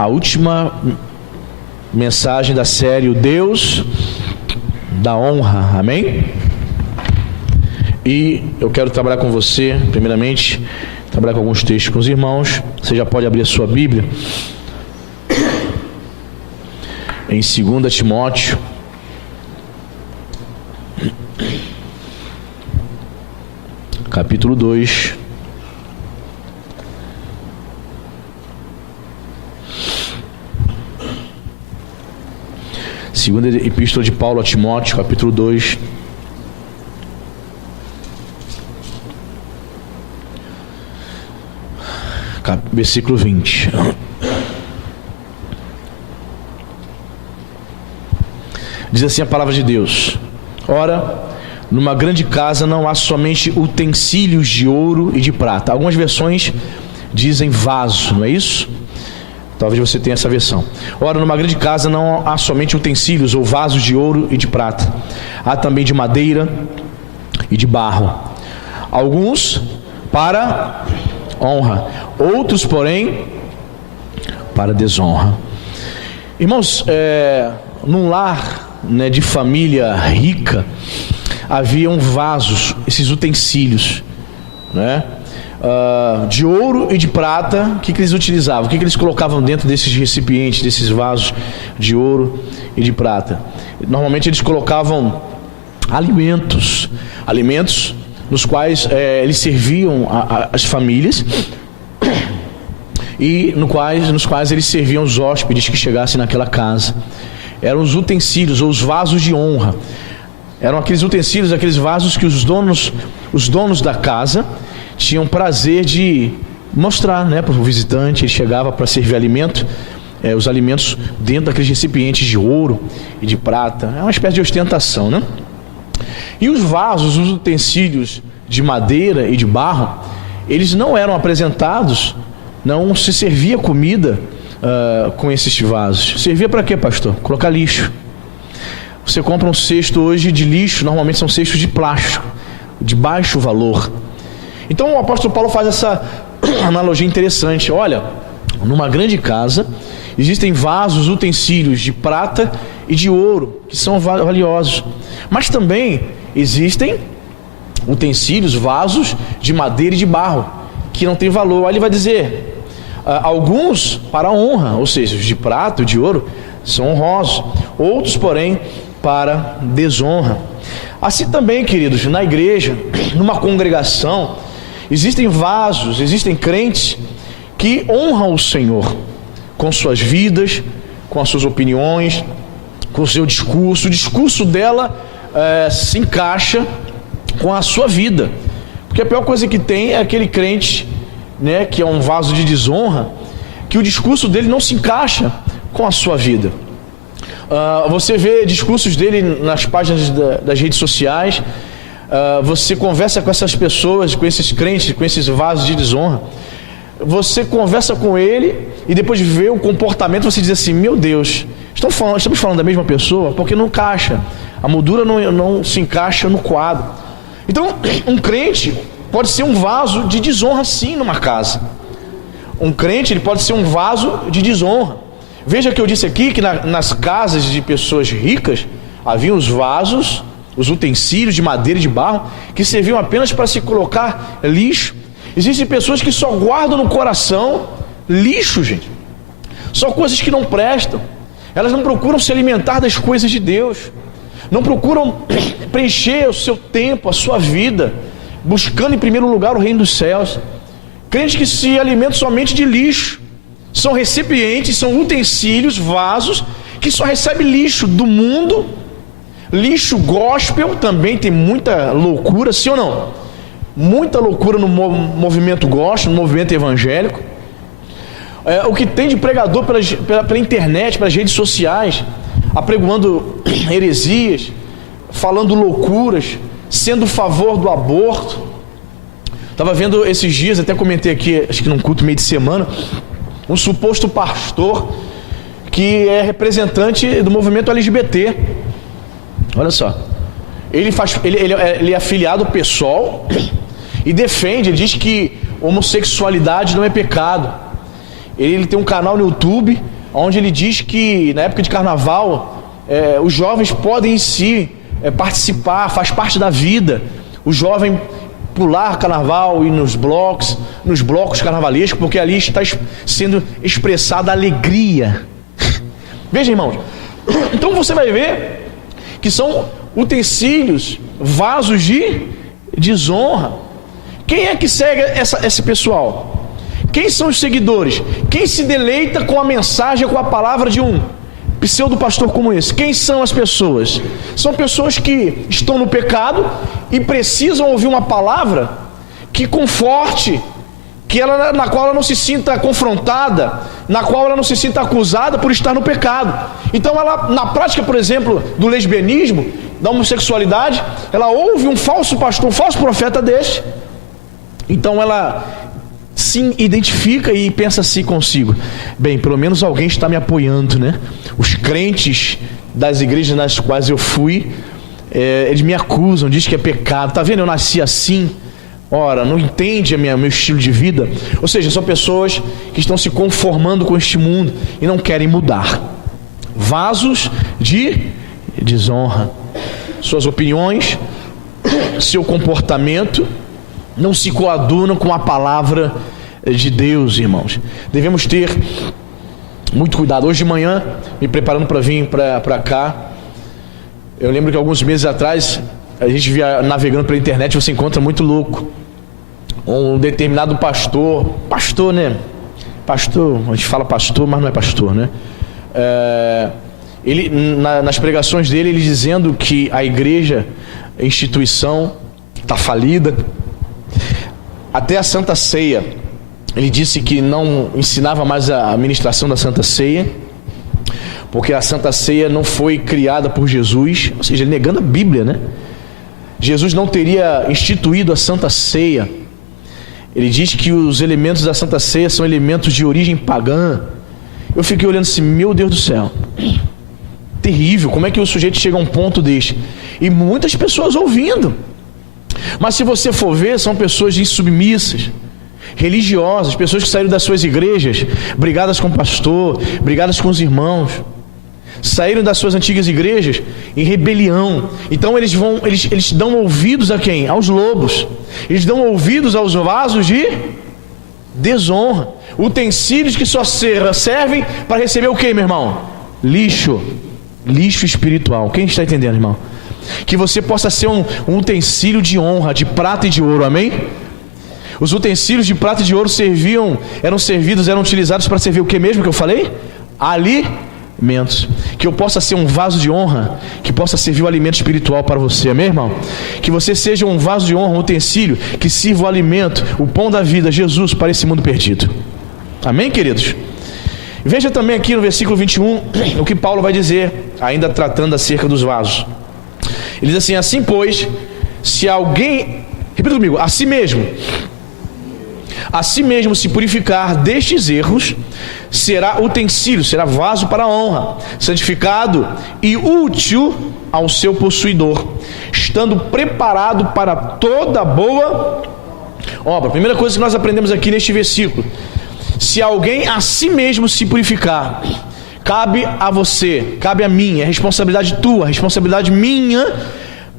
a última mensagem da série O Deus da Honra, amém? E eu quero trabalhar com você, primeiramente, trabalhar com alguns textos com os irmãos. Você já pode abrir a sua Bíblia em 2 Timóteo, capítulo 2. Segunda Epístola de Paulo a Timóteo, capítulo 2. Versículo 20. Diz assim a palavra de Deus: Ora, numa grande casa não há somente utensílios de ouro e de prata. Algumas versões dizem vaso, não é isso? Talvez você tenha essa versão. Ora, numa grande casa não há somente utensílios ou vasos de ouro e de prata. Há também de madeira e de barro. Alguns para honra, outros, porém, para desonra. Irmãos, num lar, né, de família rica, haviam vasos, esses utensílios, né, de ouro e de prata. O que eles utilizavam? O que eles colocavam dentro desses recipientes, desses vasos de ouro e de prata? Normalmente eles colocavam alimentos nos quais eles serviam as famílias e nos quais eles serviam os hóspedes que chegassem naquela casa. Eram os utensílios ou os vasos de honra. Eram aqueles utensílios, aqueles vasos que os donos da casa tinham prazer de mostrar, né, para o visitante. Ele chegava para servir alimento, os alimentos dentro daqueles recipientes de ouro e de prata. É uma espécie de ostentação, né? E os vasos, os utensílios de madeira e de barro, eles não eram apresentados, não se servia comida com esses vasos. Servia para quê, pastor? Colocar lixo. Você compra um cesto hoje de lixo, normalmente são cestos de plástico, de baixo valor. Então o apóstolo Paulo faz essa analogia interessante. Olha, numa grande casa existem vasos, utensílios de prata e de ouro, que são valiosos. Mas também existem utensílios, vasos de madeira e de barro, que não tem valor. Aí ele vai dizer, alguns para honra, ou seja, os de prata e de ouro são honrosos, outros, porém, para desonra. Assim também, queridos, na igreja, numa congregação, existem vasos, existem crentes que honram o Senhor com suas vidas, com as suas opiniões, com o seu discurso. O discurso dela se encaixa com a sua vida, porque a pior coisa que tem é aquele crente, né, que é um vaso de desonra, que o discurso dele não se encaixa com a sua vida. Você vê discursos dele nas páginas das redes sociais, você conversa com essas pessoas, com esses crentes, com esses vasos de desonra, você conversa com ele e depois vê o comportamento, você diz assim: meu Deus, estamos falando da mesma pessoa? Porque não encaixa, a moldura não se encaixa no quadro. Então, um crente pode ser um vaso de desonra, sim, numa casa. Um crente, ele pode ser um vaso de desonra. Veja que eu disse aqui que nas casas de pessoas ricas haviam os vasos, os utensílios de madeira e de barro, que serviam apenas para se colocar lixo. Existem pessoas que só guardam no coração lixo, gente. Só coisas que não prestam. Elas não procuram se alimentar das coisas de Deus. Não procuram preencher o seu tempo, a sua vida, buscando em primeiro lugar o reino dos céus. Crentes que se alimentam somente de lixo. São recipientes, são utensílios, vasos, que só recebem lixo do mundo. Lixo gospel, também tem muita loucura, sim ou não? Muita loucura no movimento gospel, no movimento evangélico. O que tem de pregador pela internet, pelas redes sociais, apregoando heresias, falando loucuras, sendo a favor do aborto. Estava vendo esses dias, até comentei aqui, acho que num culto meio de semana, um suposto pastor que é representante do movimento LGBT. Olha só, ele é afiliado ao PSOL e defende, ele diz que homossexualidade não é pecado. Ele tem um canal no YouTube, onde ele diz que na época de carnaval, os jovens podem em si participar, faz parte da vida. O jovem pular carnaval e nos blocos carnavalescos, porque ali está sendo expressada alegria. Veja, irmãos, então você vai ver que são utensílios, vasos de desonra. Quem é que segue esse pessoal? Quem são os seguidores? Quem se deleita com a mensagem, com a palavra de um pseudo-pastor como esse? Quem são as pessoas? São pessoas que estão no pecado e precisam ouvir uma palavra que conforte, na qual ela não se sinta confrontada, na qual ela não se sinta acusada por estar no pecado. Então ela, na prática, por exemplo, do lesbianismo, da homossexualidade, ela ouve um falso pastor, um falso profeta deste. Então ela se identifica e pensa assim consigo: bem, pelo menos alguém está me apoiando, né? Os crentes das igrejas nas quais eu fui, eles me acusam, dizem que é pecado. Tá vendo? Eu nasci assim. Ora, não entende meu estilo de vida? Ou seja, são pessoas que estão se conformando com este mundo e não querem mudar. Vasos de desonra. Suas opiniões, seu comportamento não se coadunam com a palavra de Deus, irmãos. Devemos ter muito cuidado. Hoje de manhã, me preparando para vir para cá, eu lembro que alguns meses atrás, a gente via navegando pela internet, você encontra muito louco. Um determinado pastor, né? Pastor, a gente fala pastor, mas não é pastor, né? Ele, nas pregações dele, ele dizendo que a igreja, a instituição, está falida. Até a Santa Ceia, ele disse que não ensinava mais a ministração da Santa Ceia, porque a Santa Ceia não foi criada por Jesus, ou seja, ele negando a Bíblia, né? Jesus não teria instituído a Santa Ceia. Ele diz que os elementos da Santa Ceia são elementos de origem pagã. Eu fiquei olhando assim, meu Deus do céu, terrível, como é que o sujeito chega a um ponto deste? E muitas pessoas ouvindo. Mas se você for ver, são pessoas insubmissas, religiosas, pessoas que saíram das suas igrejas, brigadas com o pastor, brigadas com os irmãos, saíram das suas antigas igrejas em rebelião. Então eles dão ouvidos a quem? Aos lobos. Eles dão ouvidos aos vasos de desonra, utensílios que só servem para receber o que, meu irmão? Lixo espiritual. Quem está entendendo, irmão? Que você possa ser um utensílio de honra, de prata e de ouro, amém? Os utensílios de prata e de ouro eram utilizados para servir o que mesmo que eu falei? Alimentos. Que eu possa ser um vaso de honra, que possa servir o alimento espiritual para você, amém, irmão? Que você seja um vaso de honra, um utensílio que sirva o alimento, o pão da vida, Jesus, para esse mundo perdido. Amém, queridos? Veja também aqui no versículo 21 o que Paulo vai dizer, ainda tratando acerca dos vasos. Ele diz assim: assim pois, se alguém, repita comigo, a si mesmo se purificar destes erros, será utensílio, será vaso para a honra, santificado e útil ao seu possuidor, estando preparado para toda boa obra. Primeira coisa que nós aprendemos aqui neste versículo: se alguém a si mesmo se purificar, cabe a você, cabe a mim, é responsabilidade tua, responsabilidade minha,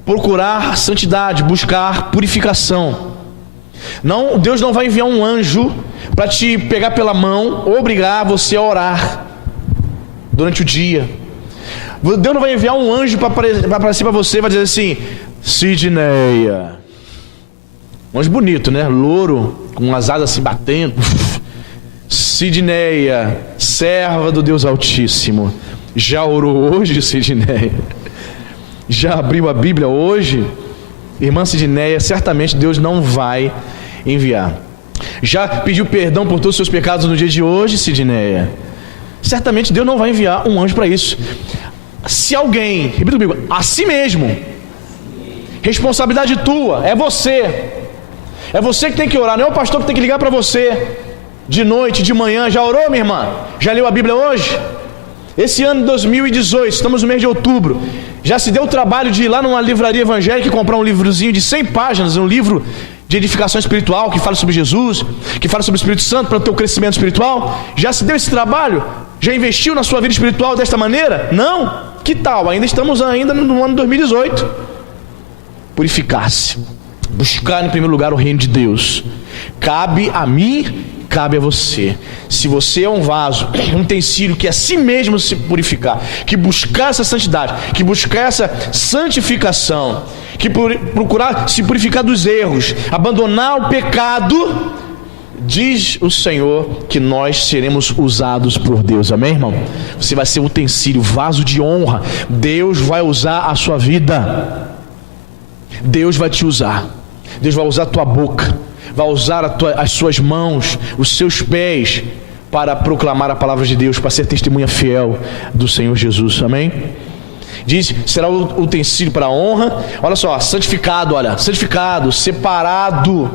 procurar santidade, buscar purificação. Não, Deus não vai enviar um anjo para te pegar pela mão, obrigar você a orar durante o dia. Deus não vai enviar um anjo para aparecer para você e vai dizer assim: Sidneia, um anjo bonito, né? Louro, com as asas se batendo. Sidneia, serva do Deus Altíssimo, já orou hoje, Sidneia? Já abriu a Bíblia hoje? Irmã Sidneia, certamente Deus não vai enviar. Já pediu perdão por todos os seus pecados no dia de hoje, Sidneia? Certamente Deus não vai enviar um anjo para isso. Se alguém, repita comigo, a si mesmo, responsabilidade tua, é você que tem que orar, não é o pastor que tem que ligar para você de noite, de manhã. Já orou, minha irmã? Já leu a Bíblia hoje? Esse ano de 2018, estamos no mês de outubro, já se deu o trabalho de ir lá numa livraria evangélica e comprar um livrozinho de 100 páginas, um livro de edificação espiritual, que fala sobre Jesus, que fala sobre o Espírito Santo para o teu crescimento espiritual? Já se deu esse trabalho? Já investiu na sua vida espiritual desta maneira? Não? Que tal? Estamos no ano 2018. Purificar-se, buscar em primeiro lugar o reino de Deus. Cabe a mim, cabe a você. Se você é um vaso, um utensílio que a si mesmo se purificar, que buscar essa santidade, que buscar essa santificação, que procurar se purificar dos erros, abandonar o pecado, diz o Senhor que nós seremos usados por Deus. Amém, irmão? Você vai ser um utensílio, vaso de honra. Deus vai usar a sua vida. Deus vai te usar. Deus vai usar a tua boca, vai usar as suas mãos, os seus pés, para proclamar a palavra de Deus, para ser testemunha fiel do Senhor Jesus. Amém? Diz, será o utensílio para a honra. Olha só, santificado, separado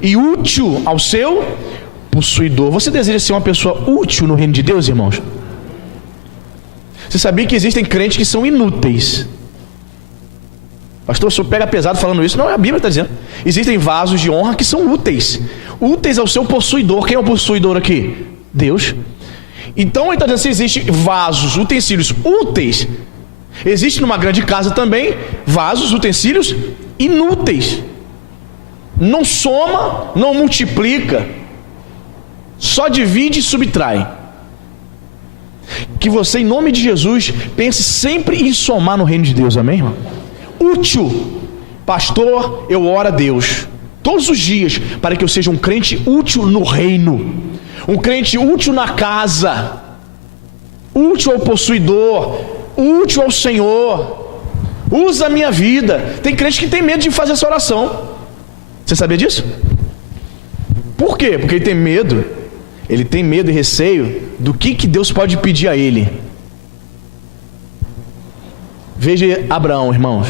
e útil ao seu possuidor. Você deseja ser uma pessoa útil no reino de Deus, irmãos? Você sabia que existem crentes que são inúteis? Pastor, o senhor pega pesado falando isso? Não, é a Bíblia que está dizendo. Existem vasos de honra que são úteis. Úteis ao seu possuidor. Quem é o possuidor aqui? Deus. Então ele está dizendo, se existem vasos, utensílios úteis, existe numa grande casa também vasos, utensílios inúteis. Não soma, não multiplica, só divide e subtrai. Que você, em nome de Jesus, pense sempre em somar no reino de Deus. Amém, irmão? Útil. Pastor, eu oro a Deus todos os dias para que eu seja um crente útil no reino, um crente útil na casa, útil ao possuidor, útil ao Senhor. Usa a minha vida. Tem crente que tem medo de fazer essa oração. Você sabia disso? Por quê? Porque ele tem medo. Ele tem medo e receio do que Deus pode pedir a ele. Veja Abraão, irmãos.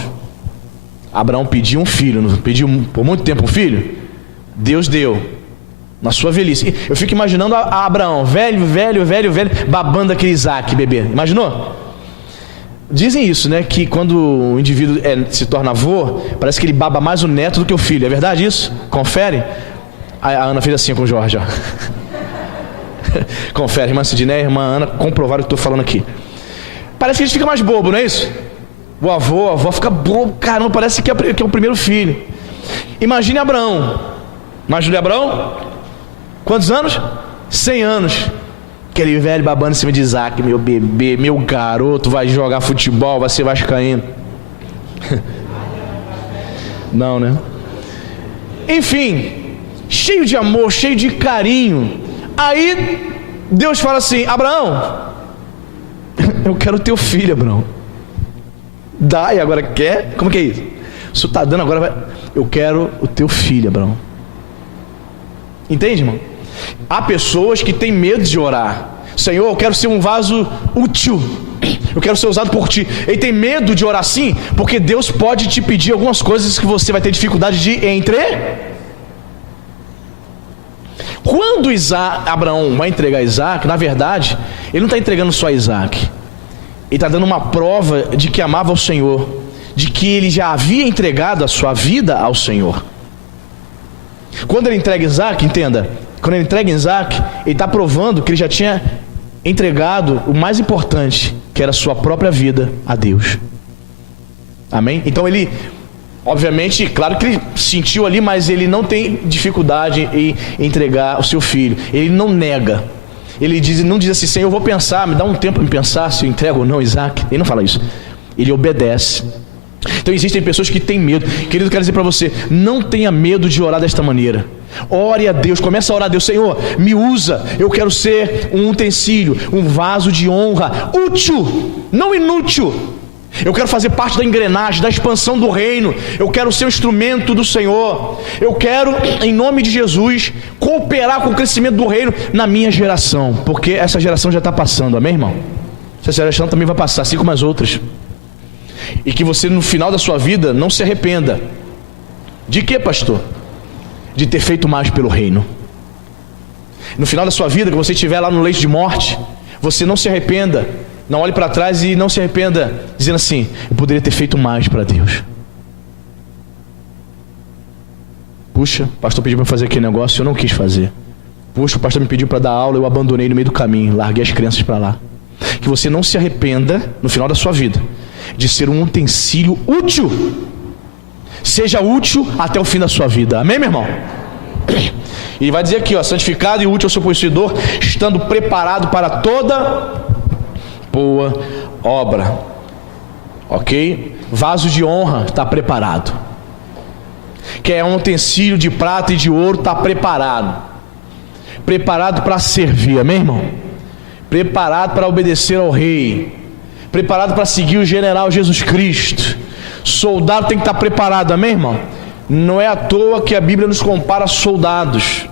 Abraão pediu um filho, não pediu por muito tempo um filho? Deus deu, na sua velhice. Eu fico imaginando a Abraão, velho, babando aquele Isaac, bebê. Imaginou? Dizem isso, né? Que quando o indivíduo se torna avô, parece que ele baba mais o neto do que o filho. É verdade isso? Confere? A Ana fez assim com o Jorge, ó. Confere, irmã Sidney, irmã Ana, comprovaram o que eu estou falando aqui. Parece que a gente fica mais bobo, não é isso? O avô, a avó fica bobo, caramba, parece que é o primeiro filho. Imagine Abraão. Imagine Abraão? Quantos anos? 100 anos. Aquele velho babando em cima de Isaac, meu bebê, meu garoto, vai jogar futebol, vai ser vascaíno. Não, né? Enfim, cheio de amor, cheio de carinho. Aí Deus fala assim, Abraão, eu quero teu filho, Abraão. Dá, e agora quer? Como que é isso? O senhor está dando agora, eu quero o teu filho, Abraão. Entende, irmão? Há pessoas que têm medo de orar. Senhor, eu quero ser um vaso útil, eu quero ser usado por ti. Ele tem medo de orar sim, porque Deus pode te pedir algumas coisas que você vai ter dificuldade de entregar. Quando Abraão vai entregar Isaac, na verdade, ele não está entregando só Isaac. Ele está dando uma prova de que amava o Senhor, de que ele já havia entregado a sua vida ao Senhor. Quando ele entrega Isaac, entenda, quando ele entrega Isaac, ele está provando que ele já tinha entregado o mais importante, que era a sua própria vida a Deus. Amém? Então ele, obviamente, claro que ele sentiu ali, mas ele não tem dificuldade em entregar o seu filho. Ele não nega. Ele não diz assim, Senhor, eu vou pensar, me dá um tempo para pensar se eu entrego ou não Isaac. Ele não fala isso. Ele obedece. Então existem pessoas que têm medo. Querido, eu quero dizer para você, não tenha medo de orar desta maneira. Ore a Deus, começa a orar a Deus. Senhor, me usa, eu quero ser um utensílio, um vaso de honra, útil, não inútil. Eu quero fazer parte da engrenagem, da expansão do reino. Eu quero ser um instrumento do Senhor. Eu quero, em nome de Jesus, cooperar com o crescimento do reino na minha geração, porque essa geração já está passando, amém, irmão? Essa geração também vai passar, assim como as outras. E que você, no final da sua vida, não se arrependa. De quê, pastor? De ter feito mais pelo reino. No final da sua vida, que você estiver lá no leito de morte, você não se arrependa. Não olhe para trás e não se arrependa, dizendo assim, eu poderia ter feito mais para Deus. Puxa, o pastor pediu para fazer aquele negócio, eu não quis fazer. Puxa, o pastor me pediu para dar aula, eu abandonei no meio do caminho, larguei as crianças para lá. Que você não se arrependa no final da sua vida de ser um utensílio útil. Seja útil até o fim da sua vida. Amém, meu irmão? E vai dizer aqui, ó, santificado e útil ao seu possuidor, estando preparado para toda boa obra. Ok? Vaso de honra está preparado. Quer um utensílio de prata e de ouro, está preparado. Preparado para servir, amém, irmão? Preparado para obedecer ao rei. Preparado para seguir o general Jesus Cristo. Soldado tem que estar preparado, amém, irmão? Não é à toa que a Bíblia nos compara a soldados.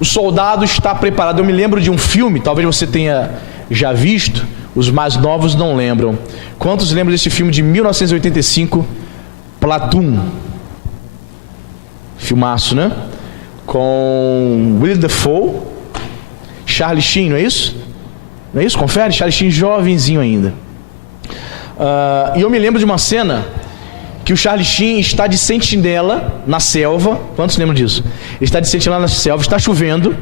O soldado está preparado. Eu me lembro de um filme, talvez você tenha já visto, os mais novos não lembram. Quantos lembram desse filme de 1985, Platoon? Filmaço, né? Com Willem Dafoe, Charlie Sheen, não é isso? Não é isso? Confere? Charlie Sheen jovenzinho ainda. E eu me lembro de uma cena que o Charlie Sheen está de sentinela na selva. Quantos lembram disso? Ele está de sentinela na selva, está chovendo,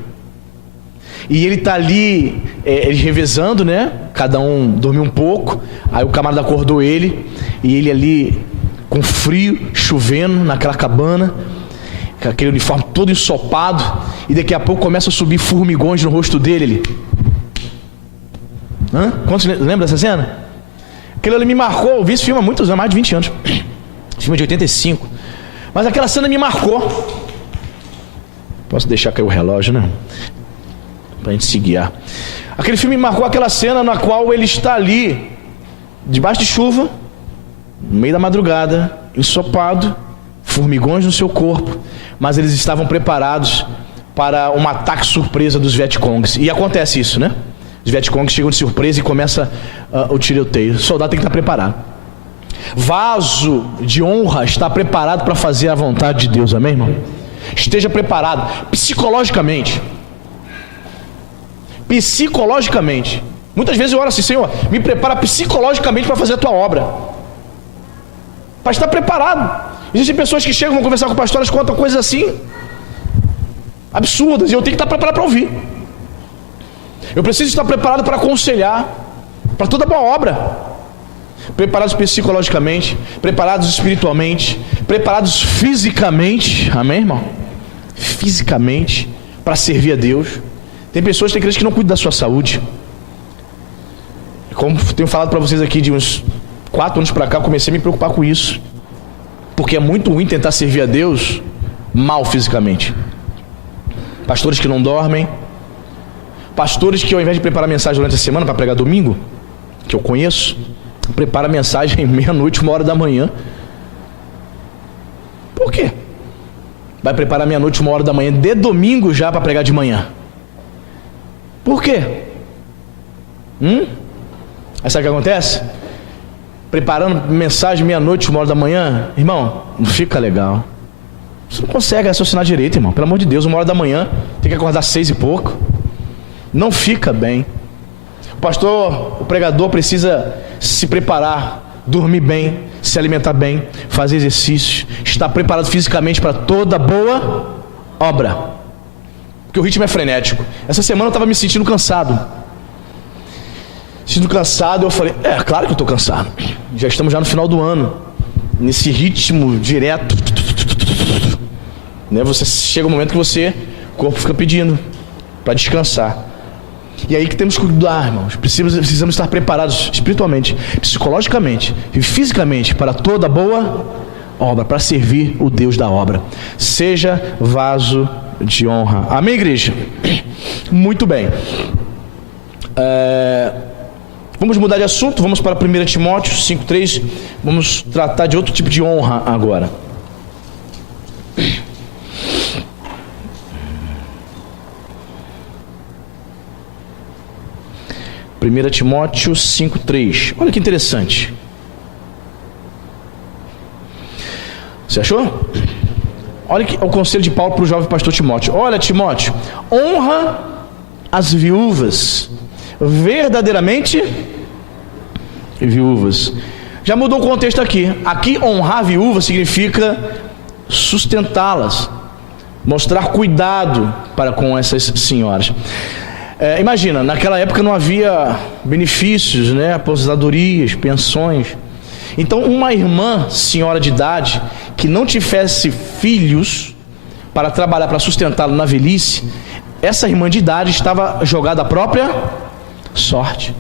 e ele está ali revezando, né? Cada um dormiu um pouco. Aí o camarada acordou ele, e ele ali com frio, chovendo naquela cabana, com aquele uniforme todo ensopado, e daqui a pouco começa a subir formigões no rosto dele. Quantos lembram dessa cena? Aquilo ali me marcou. Eu vi esse filme há muitos anos, mais de 20 anos. Esse filme é de 85. Mas aquela cena me marcou. Posso deixar cair o relógio, né? Pra gente se guiar. Aquele filme me marcou, aquela cena na qual ele está ali, debaixo de chuva, no meio da madrugada, ensopado, formigões no seu corpo, mas eles estavam preparados para um ataque surpresa dos Vietcongs. E acontece isso, né? Os Vietcongs chegam de surpresa e começa o tiroteio. O soldado tem que estar preparado. Vaso de honra está preparado para fazer a vontade de Deus, amém, irmão? Esteja preparado psicologicamente. Psicologicamente. Muitas vezes eu oro assim: Senhor, me prepara psicologicamente para fazer a tua obra, para estar preparado. Existem pessoas que chegam, vão conversar com o pastor, elas contam coisas assim absurdas, e eu tenho que estar preparado para ouvir. Eu preciso estar preparado para aconselhar, para toda boa obra. Preparados psicologicamente, preparados espiritualmente, preparados fisicamente, amém, irmão? Fisicamente, para servir a Deus. Tem pessoas, tem crentes que não cuidam da sua saúde. Como tenho falado para vocês aqui, de uns 4 anos para cá, eu comecei a me preocupar com isso. Porque é muito ruim tentar servir a Deus mal fisicamente. Pastores que não dormem, pastores que ao invés de preparar mensagem durante a semana para pregar domingo, que eu conheço, prepara a mensagem meia-noite, 1h da manhã. Por quê? Vai preparar meia-noite, 1h da manhã de domingo já para pregar de manhã. Por quê? Aí sabe o que acontece? Preparando mensagem meia-noite, 1h da manhã, irmão, não fica legal. Você não consegue raciocinar direito, irmão. Pelo amor de Deus, 1h da manhã, tem que acordar 6 e pouco. Não fica bem. O pastor, o pregador precisa se preparar, dormir bem, se alimentar bem, fazer exercícios, estar preparado fisicamente para toda boa obra. Porque o ritmo é frenético. Essa semana eu estava me sentindo cansado. Eu falei, claro que eu estou cansado. Já estamos já no final do ano, nesse ritmo direto, né? Você chega um momento que o corpo fica pedindo para descansar. E aí que temos que cuidar, irmãos. Precisamos estar preparados espiritualmente, psicologicamente e fisicamente para toda boa obra, para servir o Deus da obra. Seja vaso de honra. Amém, igreja? Muito bem. Vamos mudar de assunto, vamos para 1 Timóteo 5,3. Vamos tratar de outro tipo de honra agora. 1 Timóteo 5,3. Olha que interessante. Você achou? Olha o conselho de Paulo para o jovem pastor Timóteo. Olha, Timóteo, honra as viúvas, verdadeiramente viúvas. Já mudou o contexto aqui. Aqui honrar a viúva significa sustentá-las, mostrar cuidado para com essas senhoras. Imagina, naquela época não havia benefícios, né? Aposentadorias, pensões. Então uma irmã, senhora de idade, que não tivesse filhos para trabalhar, para sustentá-lo na velhice, essa irmã de idade estava jogada à própria sorte.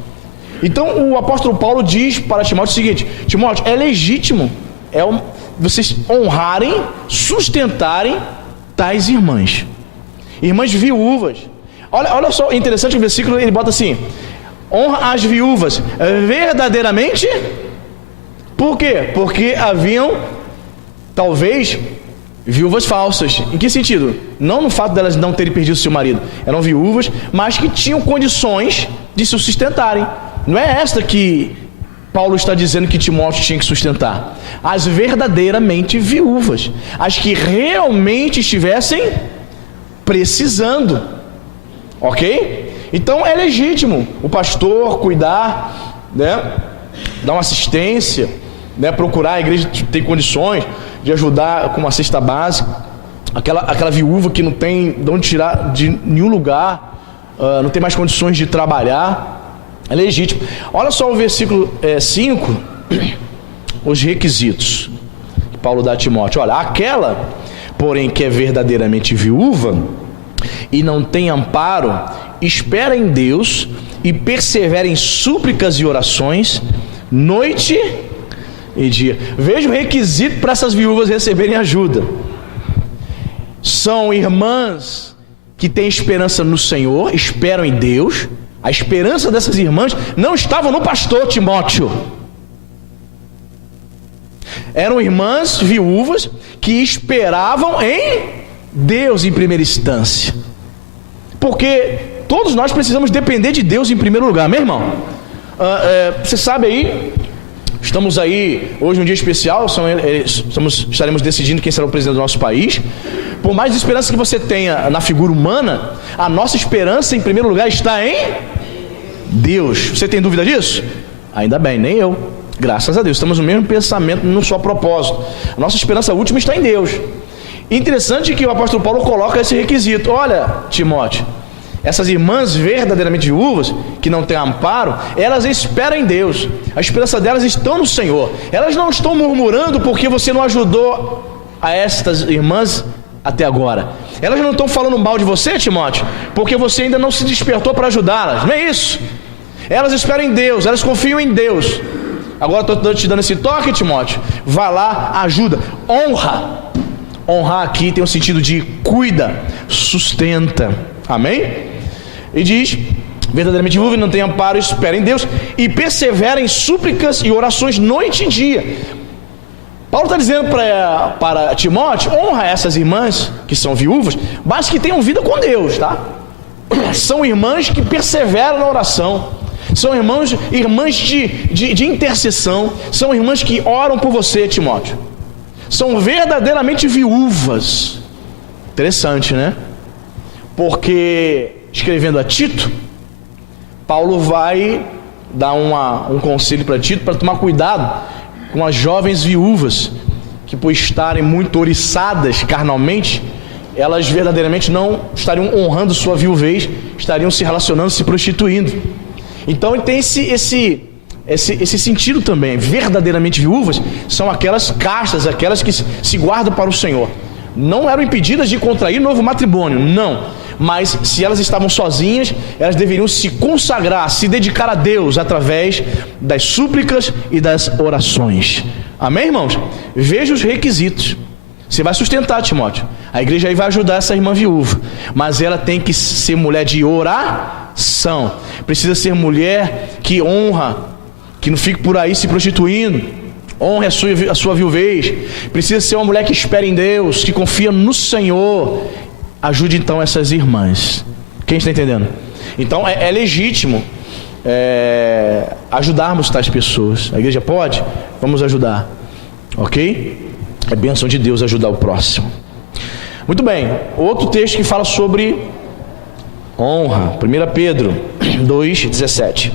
Então o apóstolo Paulo diz para Timóteo o seguinte: Timóteo, é legítimo vocês honrarem, sustentarem tais irmãs viúvas. Olha só, interessante o versículo, ele bota assim: honra as viúvas verdadeiramente. Por quê? Porque haviam, talvez, viúvas falsas. Em que sentido? Não no fato delas não terem perdido seu marido. Eram viúvas, mas que tinham condições de se sustentarem. Não é esta que Paulo está dizendo que Timóteo tinha que sustentar. As verdadeiramente viúvas. As que realmente estivessem precisando. Ok? Então é legítimo o pastor cuidar, né? Dar uma assistência, né? Procurar a igreja que tem condições de ajudar com uma cesta básica. Aquela viúva que não tem de onde tirar de nenhum lugar, não tem mais condições de trabalhar. É legítimo. Olha só o versículo 5, os requisitos que Paulo dá a Timóteo. Olha, aquela, porém, que é verdadeiramente viúva e não tem amparo, espera em Deus e persevera em súplicas e orações, noite e dia. Veja o requisito para essas viúvas receberem ajuda. São irmãs que têm esperança no Senhor, esperam em Deus. A esperança dessas irmãs não estava no pastor Timóteo. Eram irmãs viúvas que esperavam em Deus em primeira instância. Porque todos nós precisamos depender de Deus em primeiro lugar, meu irmão. Você sabe aí, estamos aí hoje um dia especial, estaremos decidindo quem será o presidente do nosso país. Por mais esperança que você tenha na figura humana, a nossa esperança em primeiro lugar está em Deus. Você tem dúvida disso? Ainda bem, nem eu. Graças a Deus, estamos no mesmo pensamento, no só propósito. A nossa esperança última está em Deus. Interessante que o apóstolo Paulo coloca esse requisito. Olha, Timóteo, essas irmãs verdadeiramente viúvas, que não têm amparo, elas esperam em Deus. A esperança delas está no Senhor. Elas não estão murmurando porque você não ajudou a estas irmãs até agora. Elas não estão falando mal de você, Timóteo, porque você ainda não se despertou para ajudá-las. Não é isso. Elas esperam em Deus, elas confiam em Deus. Agora estou te dando esse toque, Timóteo. Vai lá, ajuda, honra. Honrar aqui tem o sentido de cuida, sustenta. Amém? E diz: verdadeiramente viúva, não tem amparo, espera em Deus e persevera em súplicas e orações noite e dia. Paulo está dizendo para Timóteo: honra essas irmãs que são viúvas, mas que tenham vida com Deus, tá? São irmãs que perseveram na oração, são irmãs de intercessão, são irmãs que oram por você, Timóteo. São verdadeiramente viúvas. Interessante, né? Porque, escrevendo a Tito, Paulo vai dar um conselho para Tito para tomar cuidado com as jovens viúvas, que por estarem muito oriçadas carnalmente, elas verdadeiramente não estariam honrando sua viuvez, estariam se relacionando, se prostituindo. Então tem esse sentido também. Verdadeiramente viúvas são aquelas castas, aquelas que se guardam para o Senhor. Não eram impedidas de contrair novo matrimônio, não. Mas se elas estavam sozinhas, elas deveriam se consagrar, se dedicar a Deus através das súplicas e das orações. Amém, irmãos? Veja os requisitos. Você vai sustentar, Timóteo. A igreja aí vai ajudar essa irmã viúva, mas ela tem que ser mulher de oração. Precisa ser mulher que honra, que não fique por aí se prostituindo. Honre a sua viuvez. Precisa ser uma mulher que espera em Deus, que confia no Senhor. Ajude então essas irmãs. Quem está entendendo? Então é legítimo ajudarmos tais pessoas. A igreja pode? Vamos ajudar. Ok? É bênção de Deus ajudar o próximo. Muito bem. Outro texto que fala sobre honra. 1 Pedro 2,17.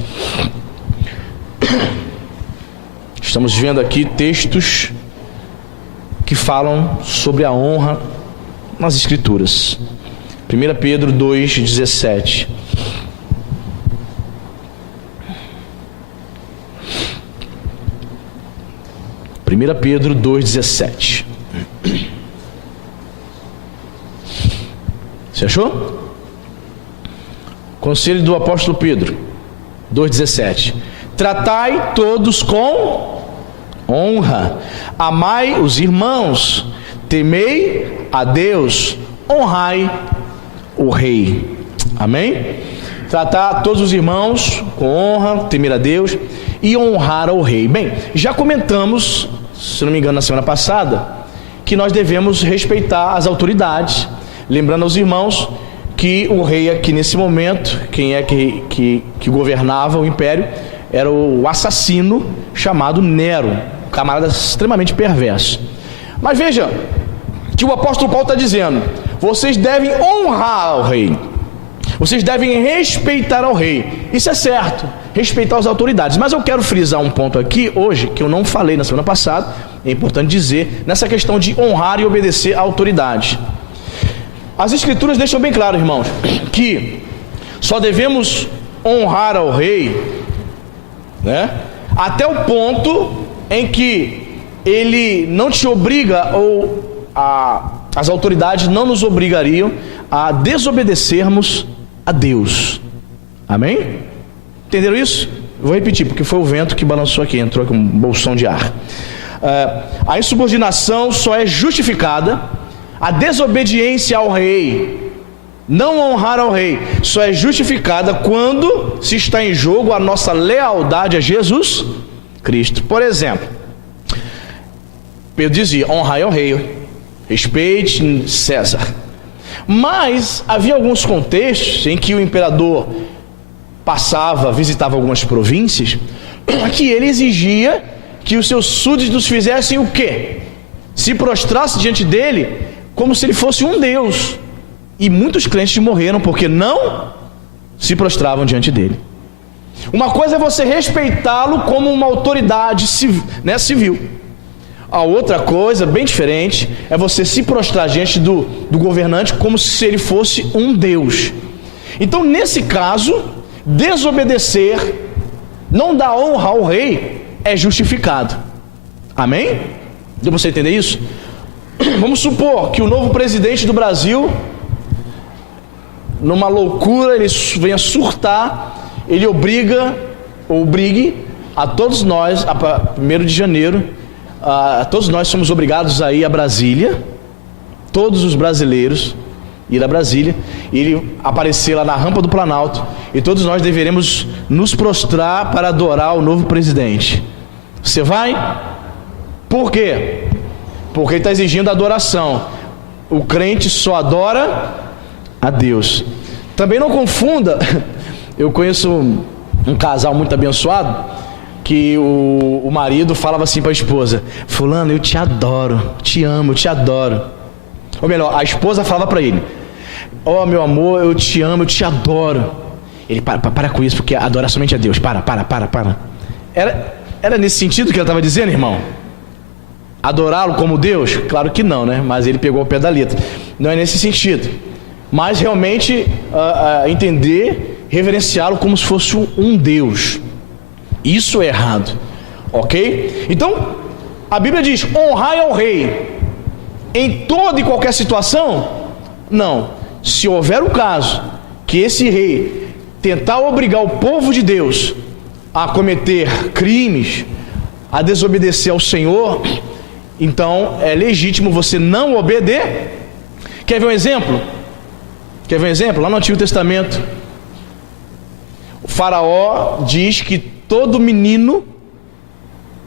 Estamos vendo aqui textos que falam sobre a honra nas Escrituras. 1 Pedro 2,17. 1 Pedro 2,17. Você achou? Conselho do apóstolo Pedro 2,17. Tratai todos com honra, amai os irmãos, temei a Deus, honrai o rei. Amém? Tratar todos os irmãos com honra, temer a Deus e honrar ao rei. Bem, já comentamos, se não me engano, na semana passada, que nós devemos respeitar as autoridades, lembrando aos irmãos que o rei aqui nesse momento, quem é que governava o império, era o assassino chamado Nero, um camarada extremamente perverso. Mas veja que o apóstolo Paulo está dizendo: vocês devem honrar ao rei, vocês devem respeitar ao rei. Isso é certo, respeitar as autoridades. Mas eu quero frisar um ponto aqui hoje, que eu não falei na semana passada, é importante dizer, nessa questão de honrar e obedecer à autoridade. As Escrituras deixam bem claro, irmãos, que só devemos honrar ao rei, né, até o ponto em que ele não te obriga, ou as autoridades não nos obrigariam a desobedecermos a Deus. Amém? Entenderam isso? Vou repetir, porque foi o vento que balançou aqui, entrou aqui um bolsão de ar. A insubordinação só é justificada, a desobediência ao rei, não honrar ao rei, só é justificada quando se está em jogo a nossa lealdade a Jesus Cristo. Por exemplo, Pedro dizia: honrai ao rei, respeite César. Mas havia alguns contextos em que o imperador passava, visitava algumas províncias, que ele exigia que os seus súditos fizessem o quê? Se prostrassem diante dele como se ele fosse um Deus. E muitos crentes morreram porque não se prostravam diante dele. Uma coisa é você respeitá-lo como uma autoridade civil. A outra coisa, bem diferente, é você se prostrar diante do governante como se ele fosse um Deus. Então, nesse caso, desobedecer, não dar honra ao rei, é justificado. Amém? Deu para você entender isso? Vamos supor que o novo presidente do Brasil, numa loucura, ele venha surtar, ele obrigue a todos nós, a 1º de janeiro, todos nós somos obrigados a ir a Brasília, todos os brasileiros ir a Brasília, e ele aparecer lá na rampa do Planalto, e todos nós deveremos nos prostrar para adorar o novo presidente. Você vai? Por quê? Porque ele está exigindo adoração. O crente só adora a Deus. Também não confunda, eu conheço um casal muito abençoado, que o marido falava assim para a esposa: fulano, eu te adoro, te amo, eu te adoro. Ou melhor, a esposa falava para ele: ó, meu amor, eu te amo, eu te adoro. Ele: para com isso, porque adora somente a Deus. Para. Era nesse sentido que ela estava dizendo, irmão? Adorá-lo como Deus? Claro que não, né? Mas ele pegou o pé da letra. Não é nesse sentido. Mas realmente entender, reverenciá-lo como se fosse um Deus. Isso é errado. Ok? Então, a Bíblia diz: honrai ao rei em toda e qualquer situação? Não. Se houver o caso que esse rei tentar obrigar o povo de Deus a cometer crimes, a desobedecer ao Senhor, então é legítimo você não obedecer. Quer ver um exemplo? Lá no Antigo Testamento, o faraó diz que todo menino,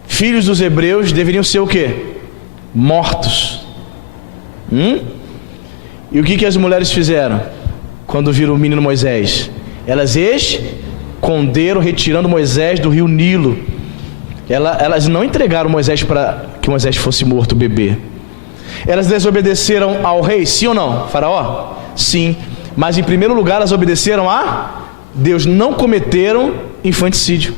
filhos dos hebreus, deveriam ser o quê? Mortos. E o que as mulheres fizeram quando viram o menino Moisés? Elas esconderam, retirando Moisés do rio Nilo. Elas não entregaram Moisés para que Moisés fosse morto, bebê. Elas desobedeceram ao rei, sim ou não, faraó? Sim, mas em primeiro lugar elas obedeceram a Deus, não cometeram infanticídio.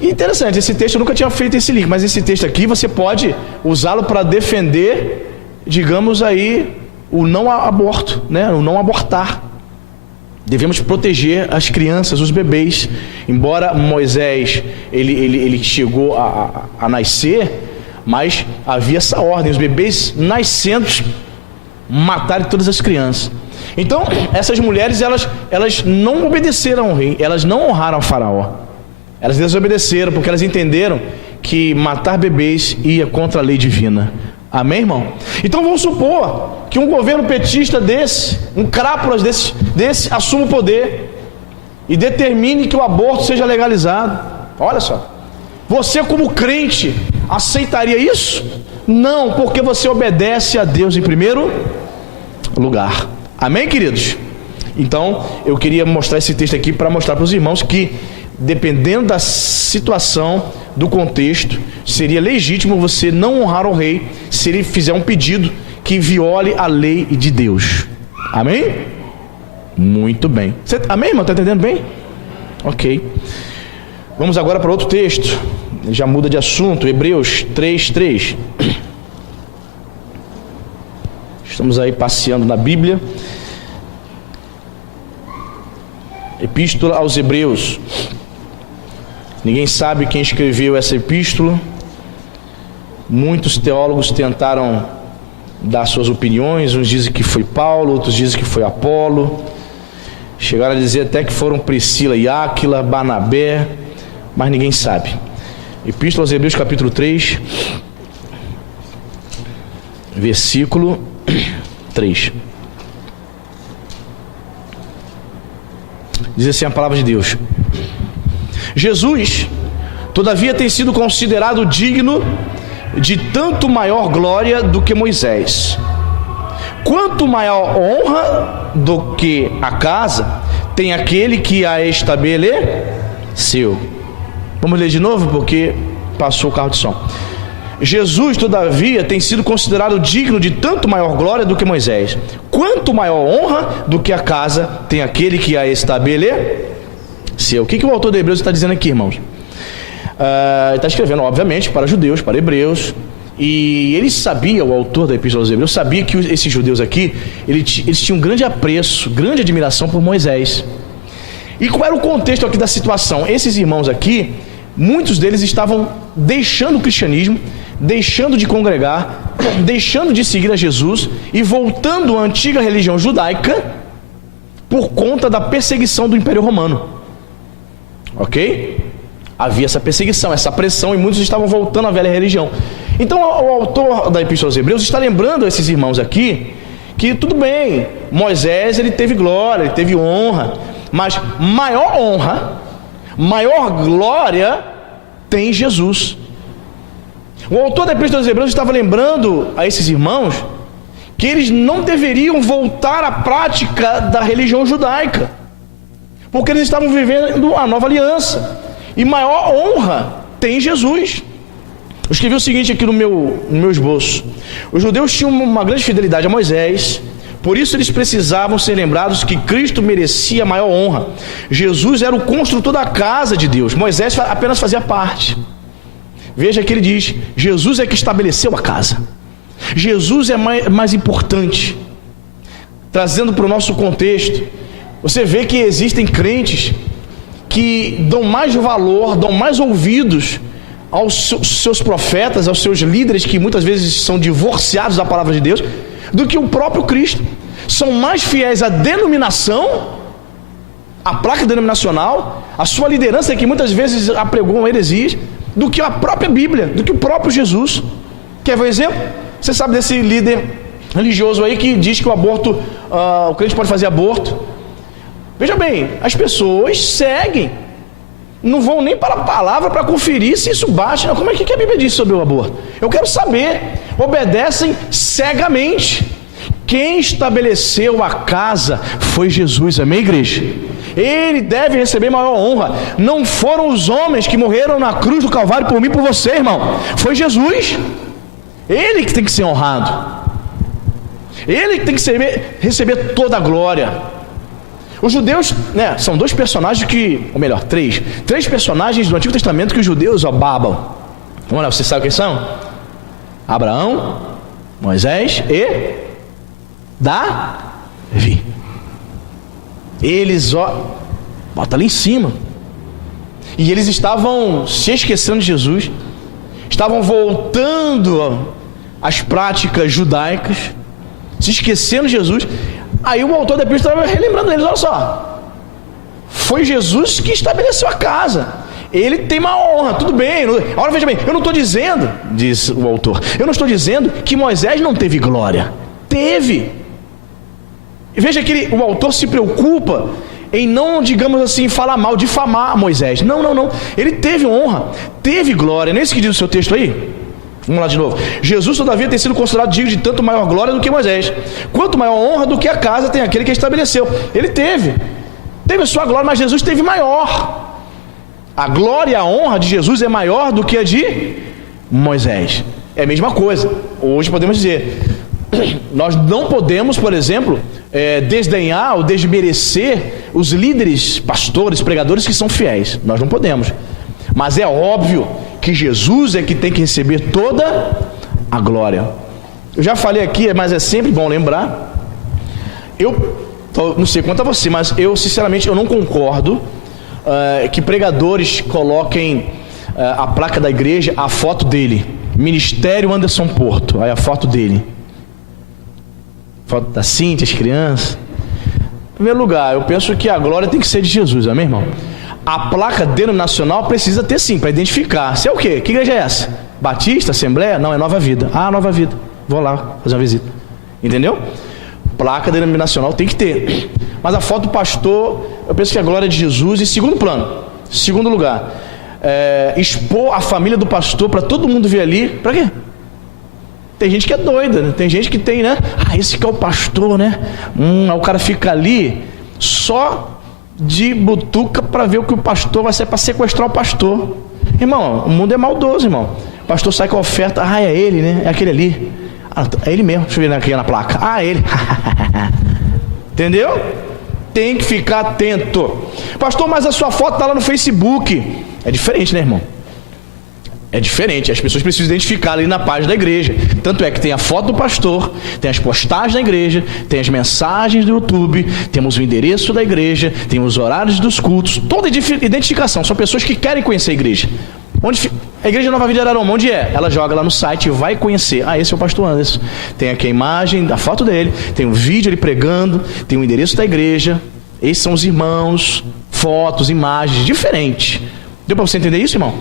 E interessante, esse texto eu nunca tinha feito esse link, mas esse texto aqui você pode usá-lo para defender, digamos aí, o não aborto, né? O não abortar. Devemos proteger as crianças, os bebês. Embora Moisés ele chegou a nascer, mas havia essa ordem: os bebês nascendo, matarem todas as crianças. Então, essas mulheres, elas não obedeceram ao rei, elas não honraram o faraó. Elas desobedeceram porque elas entenderam que matar bebês ia contra a lei divina. Amém, irmão? Então vamos supor que um governo petista desse, um crápulas desse assuma o poder e determine que o aborto seja legalizado. Olha só, você como crente aceitaria isso? Não, porque você obedece a Deus em primeiro lugar. Amém, queridos? Então eu queria mostrar esse texto aqui para mostrar para os irmãos que, dependendo da situação, do contexto, seria legítimo você não honrar o rei se ele fizer um pedido que viole a lei de Deus. Amém? Muito bem. Amém, irmão? Está entendendo bem? Ok. Vamos agora para outro texto. Já muda de assunto. Hebreus 3:3. Estamos aí passeando na Bíblia. Epístola aos Hebreus. Ninguém sabe quem escreveu essa epístola. Muitos teólogos tentaram dar suas opiniões. Uns dizem que foi Paulo, outros dizem que foi Apolo. Chegaram a dizer até que foram Priscila e Áquila, Barnabé, mas ninguém sabe. Epístola aos Hebreus capítulo 3, versículo 3. Diz assim a palavra de Deus: Jesus, todavia, tem sido considerado digno de tanto maior glória do que Moisés. Quanto maior honra do que a casa tem aquele que a estabeleceu. Vamos ler de novo porque passou o carro de som. Jesus, todavia, tem sido considerado digno de tanto maior glória do que Moisés. Quanto maior honra do que a casa tem aquele que a estabeleceu. O que o autor de Hebreus está dizendo aqui, irmãos? Ele está escrevendo, obviamente, para judeus, para hebreus. E ele sabia, o autor da Epístola aos Hebreus, sabia que esses judeus aqui, eles tinham um grande apreço, grande admiração por Moisés. E qual era o contexto aqui da situação? Esses irmãos aqui, muitos deles estavam deixando o cristianismo, deixando de congregar, deixando de seguir a Jesus e voltando à antiga religião judaica por conta da perseguição do Império Romano. Ok? Havia essa perseguição, essa pressão, e muitos estavam voltando à velha religião. Então o autor da Epístola aos Hebreus está lembrando a esses irmãos aqui que tudo bem, Moisés ele teve glória, ele teve honra, mas maior honra, maior glória tem Jesus. O autor da Epístola aos Hebreus estava lembrando a esses irmãos que eles não deveriam voltar à prática da religião judaica, porque eles estavam vivendo a nova aliança, e maior honra tem Jesus. Eu escrevi o seguinte aqui no meu esboço: os judeus tinham uma grande fidelidade a Moisés, por isso eles precisavam ser lembrados que Cristo merecia maior honra. Jesus era o construtor da casa de Deus, Moisés apenas fazia parte. Veja que ele diz: Jesus é que estabeleceu a casa, Jesus é mais importante. Trazendo para o nosso contexto, você vê que existem crentes que dão mais valor, dão mais ouvidos aos seus profetas, aos seus líderes, que muitas vezes são divorciados da palavra de Deus, do que o próprio Cristo. São mais fiéis à denominação, à placa denominacional, à sua liderança, que muitas vezes apregam heresias, do que a própria Bíblia, do que o próprio Jesus. Quer ver um exemplo? Você sabe desse líder religioso aí que diz que o aborto, o crente pode fazer aborto. Veja bem, as pessoas seguem, não vão nem para a palavra para conferir se isso bate. Não, como é que a Bíblia diz sobre o aborto? Eu quero saber. Obedecem cegamente. Quem estabeleceu a casa foi Jesus, amém, igreja? Ele deve receber maior honra. Não foram os homens que morreram na cruz do Calvário por mim e por você, irmão. Foi Jesus. Ele que tem que ser honrado. Ele que tem que receber toda a glória. Os judeus, né, são dois personagens que, ou melhor, três personagens do Antigo Testamento que os judeus babam. Vamos lá, você sabe quem são? Abraão, Moisés e Davi. Eles, bota ali em cima. E eles estavam se esquecendo de Jesus, estavam voltando às práticas judaicas, se esquecendo de Jesus. Aí o autor da epístola estava relembrando eles: olha só, foi Jesus que estabeleceu a casa, ele tem uma honra, tudo bem. Agora veja bem, eu não estou dizendo, diz o autor, eu não estou dizendo que Moisés não teve glória. Teve. E veja que o autor se preocupa em não, digamos assim, falar mal, difamar Moisés. Não. Ele teve honra, teve glória. Não é isso que diz o seu texto aí? Vamos lá de novo. Jesus, todavia, tem sido considerado digno de tanto maior glória do que Moisés. Quanto maior honra do que a casa tem aquele que a estabeleceu. Ele teve a sua glória, mas Jesus teve maior. A glória e a honra de Jesus é maior do que a de Moisés. É a mesma coisa. Hoje podemos dizer, nós não podemos, por exemplo, desdenhar ou desmerecer os líderes, pastores, pregadores que são fiéis. Nós não podemos. Mas é óbvio que Jesus é que tem que receber toda a glória. Eu já falei aqui, mas é sempre bom lembrar. Eu não sei quanto a você, mas eu sinceramente eu não concordo que pregadores coloquem a placa da igreja, a foto dele, Ministério Anderson Porto, aí a foto dele, foto da Cíntia, as crianças. Em primeiro lugar, eu penso que a glória tem que ser de Jesus, amém, irmão? A placa denominacional precisa ter sim, para identificar. Você é o quê? Que igreja é essa? Batista, Assembleia? Não, é Nova Vida. Ah, Nova Vida, vou lá fazer uma visita. Entendeu? Placa denominacional tem que ter. Mas a foto do pastor, eu penso que a glória é de Jesus. Em segundo plano, segundo lugar, expor a família do pastor para todo mundo ver ali. Para quê? Tem gente que é doida, né? Tem gente que tem, né? Esse que é o pastor, né? Aí o cara fica ali só de butuca para ver o que o pastor vai ser, para sequestrar o pastor. Irmão, o mundo é maldoso, irmão. O pastor sai com a oferta, é ele, né? É aquele ali. É ele mesmo. Deixa eu ver aqui na placa. Ele. Entendeu? Tem que ficar atento. Pastor, mas a sua foto está lá no Facebook. É diferente, né, irmão? É diferente, as pessoas precisam identificar ali na página da igreja. Tanto é que tem a foto do pastor, tem as postagens da igreja, tem as mensagens do YouTube, temos o endereço da igreja, tem os horários dos cultos, toda identificação. São pessoas que querem conhecer a igreja. Onde a igreja Nova Vida de Araruma, onde é? Ela joga lá no site e vai conhecer. Esse é o pastor Anderson. Tem aqui a imagem, a foto dele, tem um vídeo ele pregando, tem o endereço da igreja, esses são os irmãos, fotos, imagens, diferentes. Deu para você entender isso, irmão?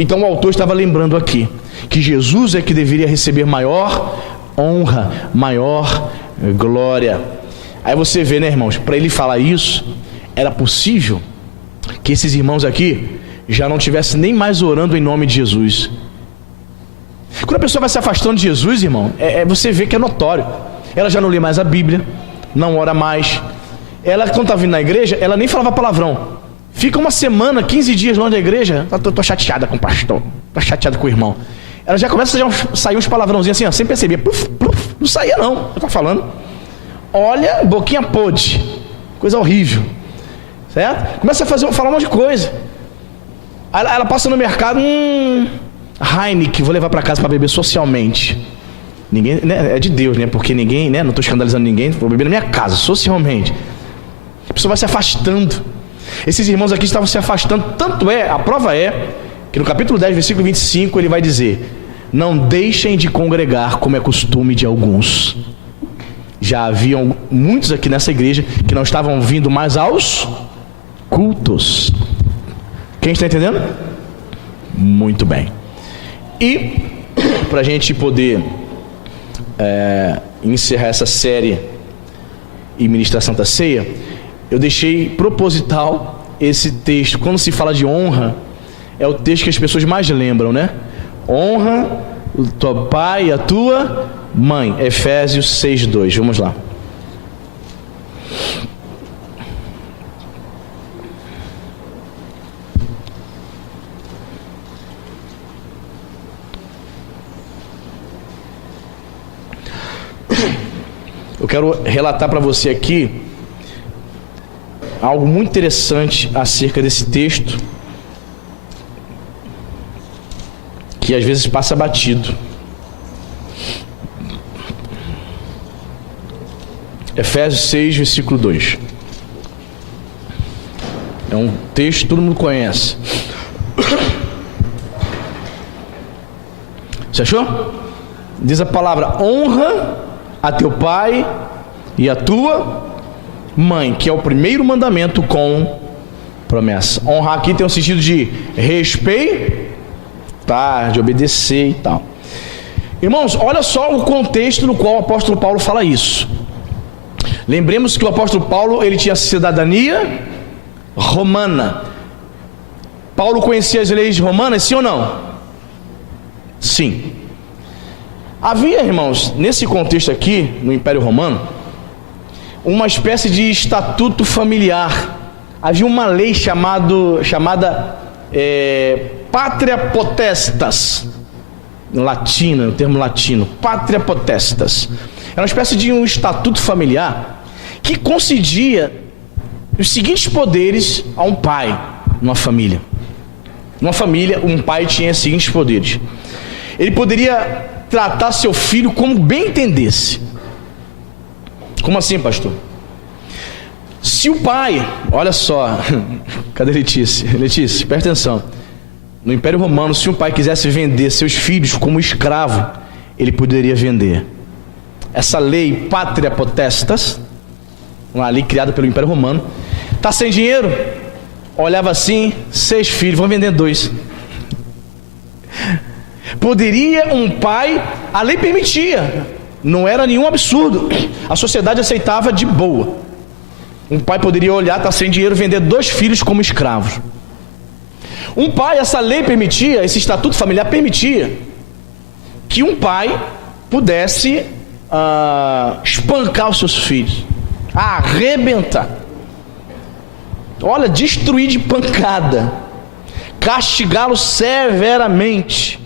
Então o autor estava lembrando aqui que Jesus é que deveria receber maior honra, maior glória. Aí você vê, né, irmãos, para ele falar isso, era possível que esses irmãos aqui já não estivessem nem mais orando em nome de Jesus. Quando a pessoa vai se afastando de Jesus, irmão, você vê que é notório. Ela já não lê mais a Bíblia, não ora mais. Ela, quando está vindo na igreja, ela nem falava palavrão. Fica uma semana, 15 dias longe da igreja. Tô chateada com o pastor, tô chateada com o irmão. Ela já começa a sair uns palavrãozinhos assim, sem perceber. Pluf, pluf, não saía não, eu tô falando. Olha, boquinha podre, coisa horrível, certo? Começa a falar um monte de coisa. Aí ela passa no mercado, Heineken, vou levar para casa para beber socialmente. Ninguém, né, é de Deus, né? Porque ninguém, né? Não estou escandalizando ninguém, vou beber na minha casa, socialmente. A pessoa vai se afastando. Esses irmãos aqui estavam se afastando, tanto a prova é, que no capítulo 10, versículo 25, ele vai dizer: não deixem de congregar como é costume de alguns. Já haviam muitos aqui nessa igreja que não estavam vindo mais aos cultos. Quem está entendendo? Muito bem. E para a gente poder encerrar essa série e ministrar a Santa Ceia, eu deixei proposital esse texto. Quando se fala de honra, é o texto que as pessoas mais lembram, né? Honra o teu pai e a tua mãe. Efésios 6:2. Vamos lá. Eu quero relatar para você aqui algo muito interessante acerca desse texto, que às vezes passa batido. Efésios 6, versículo 2. É um texto que todo mundo conhece. Você achou? Diz a palavra: honra a teu pai e a tua mãe, que é o primeiro mandamento com promessa. Honrar aqui tem o sentido de respeitar, de obedecer e tal. Irmãos, olha só o contexto no qual o apóstolo Paulo fala isso. Lembremos que o apóstolo Paulo, ele tinha cidadania romana. Paulo conhecia as leis romanas, sim ou não? Sim. Havia, irmãos, nesse contexto aqui, no Império Romano, uma espécie de estatuto familiar. Havia uma lei chamada Pátria Potestas, latina, no termo latino, Pátria Potestas. Era uma espécie de um estatuto familiar que concedia os seguintes poderes a um pai numa família. Numa família, um pai tinha os seguintes poderes: ele poderia tratar seu filho como bem entendesse. Como assim, pastor? Se o pai, olha só, cadê Letícia? Letícia, presta atenção. No Império Romano, se um pai quisesse vender seus filhos como escravo, ele poderia vender. Essa lei Pátria Potestas, uma lei criada pelo Império Romano, tá sem dinheiro? Olhava assim: 6 filhos, vão vender 2. Poderia um pai, a lei permitia, não era nenhum absurdo, a sociedade aceitava de boa. Um pai poderia olhar, tá sem dinheiro, vender 2 filhos como escravos. Um pai, essa lei permitia, esse estatuto familiar permitia que um pai pudesse espancar os seus filhos, arrebentar, olha, destruir de pancada, castigá-los severamente.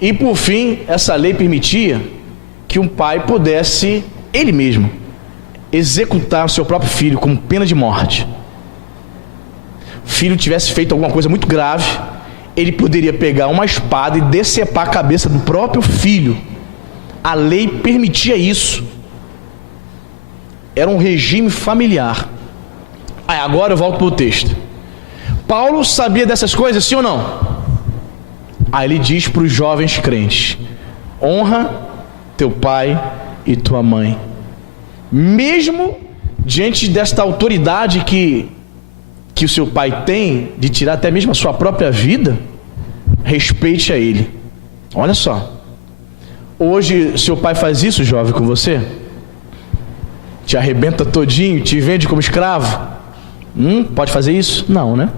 E por fim, essa lei permitia que um pai pudesse, ele mesmo, executar o seu próprio filho como pena de morte. O filho tivesse feito alguma coisa muito grave, ele poderia pegar uma espada e decepar a cabeça do próprio filho. A lei permitia isso. Era um regime familiar. Agora eu volto para o texto. Paulo sabia dessas coisas, sim ou não? Ele diz para os jovens crentes: honra teu pai e tua mãe. Mesmo diante desta autoridade que o seu pai tem, de tirar até mesmo a sua própria vida, respeite a ele. Olha só, hoje seu pai faz isso, jovem, com você? Te arrebenta todinho, te vende como escravo? Pode fazer isso? Não, né?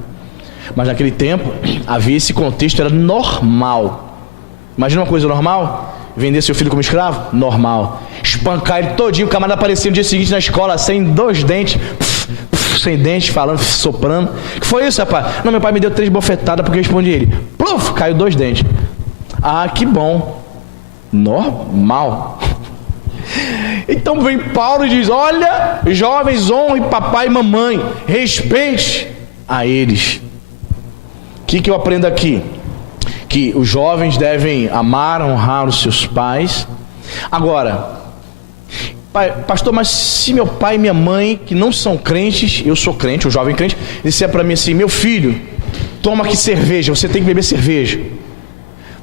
Mas naquele tempo havia esse contexto, era normal. Imagina uma coisa normal: vender seu filho como escravo? Normal. Espancar ele todinho, o camarada aparecia no dia seguinte na escola sem 2 dentes, sem dente, falando, soprando. O que foi isso, rapaz? Não, meu pai me deu 3 bofetadas porque eu respondi ele. Pluf, caiu 2 dentes. Que bom. Normal. Então vem Paulo e diz: olha, jovens, honrem papai e mamãe, respeite a eles. O que eu aprendo aqui? Que os jovens devem amar, honrar os seus pais. Agora, pastor, mas se meu pai e minha mãe, que não são crentes, eu sou crente, o jovem crente, disser para mim assim: meu filho, toma aqui cerveja, você tem que beber cerveja.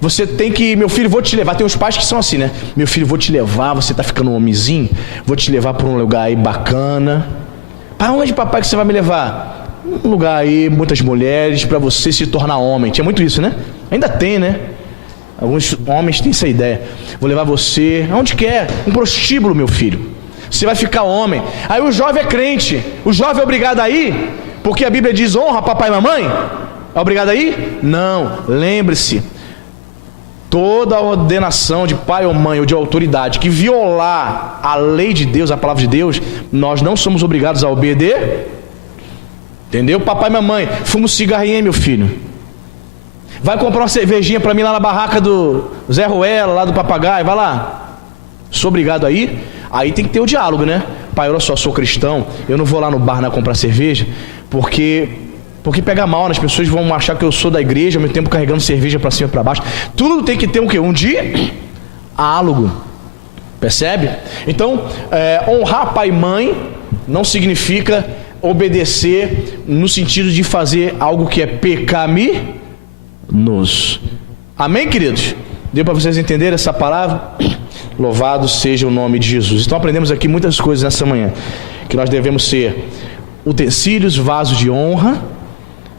Você tem que, meu filho, vou te levar. Tem uns pais que são assim, né? Meu filho, vou te levar, você tá ficando um homenzinho, vou te levar para um lugar aí bacana. Para onde, papai, que você vai me levar? Um lugar aí, muitas mulheres, para você se tornar homem. Tinha muito isso, né? Ainda tem, né? Alguns homens têm essa ideia. Vou levar você, aonde quer? Um prostíbulo, meu filho. Você vai ficar homem. Aí o jovem é crente. O jovem é obrigado a ir, porque a Bíblia diz: honra papai e mamãe. É obrigado a ir? Não. Lembre-se, toda a ordenação de pai ou mãe ou de autoridade que violar a lei de Deus, a palavra de Deus, nós não somos obrigados a obedecer. Entendeu? Papai e mamãe, fuma um cigarrinho aí, meu filho. Vai comprar uma cervejinha para mim lá na barraca do Zé Ruela, lá do Papagaio, vai lá. Sou obrigado a ir? Aí tem que ter o diálogo, né? Pai, olha só, sou cristão, eu não vou lá no bar, né, comprar cerveja, porque pega mal, né? As pessoas vão achar que eu sou da igreja, ao mesmo tempo carregando cerveja para cima e para baixo. Tudo tem que ter um quê? Um diálogo. Percebe? Então, honrar pai e mãe não significa obedecer no sentido de fazer algo que é pecaminoso. Amém, queridos? Deu para vocês entenderem essa palavra? Louvado seja o nome de Jesus. Então aprendemos aqui muitas coisas nessa manhã. Que nós devemos ser utensílios, vasos de honra.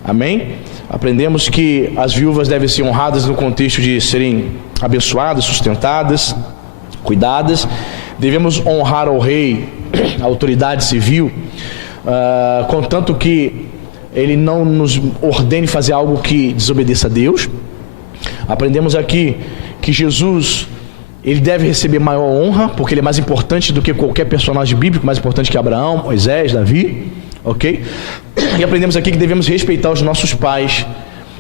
Amém? Aprendemos que as viúvas devem ser honradas no contexto de serem abençoadas, sustentadas, cuidadas. Devemos honrar ao rei, a autoridade civil, contanto que ele não nos ordene fazer algo que desobedeça a Deus. Aprendemos aqui que Jesus, ele deve receber maior honra, porque ele é mais importante do que qualquer personagem bíblico, mais importante que Abraão, Moisés, Davi, ok? E aprendemos aqui que devemos respeitar os nossos pais,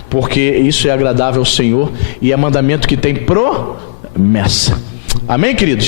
porque isso é agradável ao Senhor e é mandamento que tem promessa. Amém, queridos?